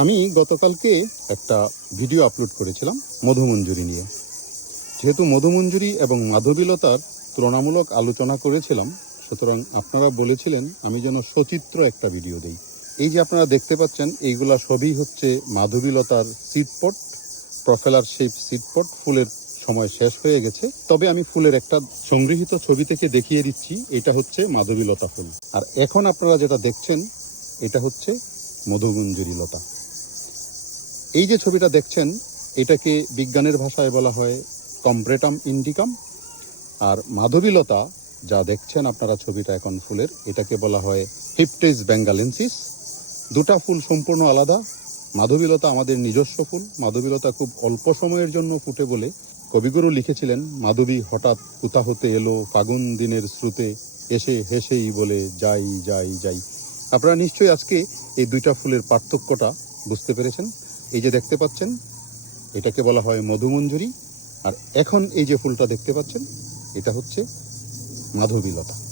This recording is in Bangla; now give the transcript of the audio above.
আমি গতকালকে একটা ভিডিও আপলোড করেছিলাম মধুমঞ্জুরি নিয়ে। যেহেতু মধুমঞ্জুরি এবং মাধবীলতার তুলনামূলক আলোচনা করেছিলাম, সুতরাং আপনারা বলেছিলেন আমি যেন সচিত্র একটা ভিডিও দেই। এই যে আপনারা দেখতে পাচ্ছেন, এইগুলা সবই হচ্ছে মাধবীলতার সিটপট, প্রফেলার শেপ সিটপট, ফুলের সময় শেষ হয়ে গেছে। তবে আমি ফুলের একটা সংগৃহীত ছবি থেকে দেখিয়ে দিচ্ছি, এটা হচ্ছে মাধবীলতা ফুল। আর এখন আপনারা যেটা দেখছেন, এটা হচ্ছে মধুমঞ্জুরি লতা। এই যে ছবিটা দেখছেন, এটাকে বিজ্ঞানের ভাষায় বলা হয় কম্প্রেটাম ইন্ডিকাম। আর মাধবীলতা যা দেখছেন আপনারা ছবিটা এখন ফুলের, এটাকে বলা হয় হিপটেজ বেঙ্গালেন্সিস দুটা ফুল সম্পূর্ণ আলাদা। মাধবীলতা আমাদের নিজস্ব ফুল। মাধবীলতা খুব অল্প সময়ের জন্য ফুটে বলে কবিগুরু লিখেছিলেন মাধবী হঠাৎ কোথা হতে এলো, ফাগুন দিনের শ্রুতে এসে হেসেই বলে, যাই যাই যাই। আপনারা নিশ্চয়ই আজকে এই দুইটা ফুলের পার্থক্যটা বুঝতে পেরেছেন। এই যে দেখতে পাচ্ছেন, এটাকে বলা হয় মধুমঞ্জুরি। আর এখন এই যে ফুলটা দেখতে পাচ্ছেন, এটা হচ্ছে মাধবীলতা।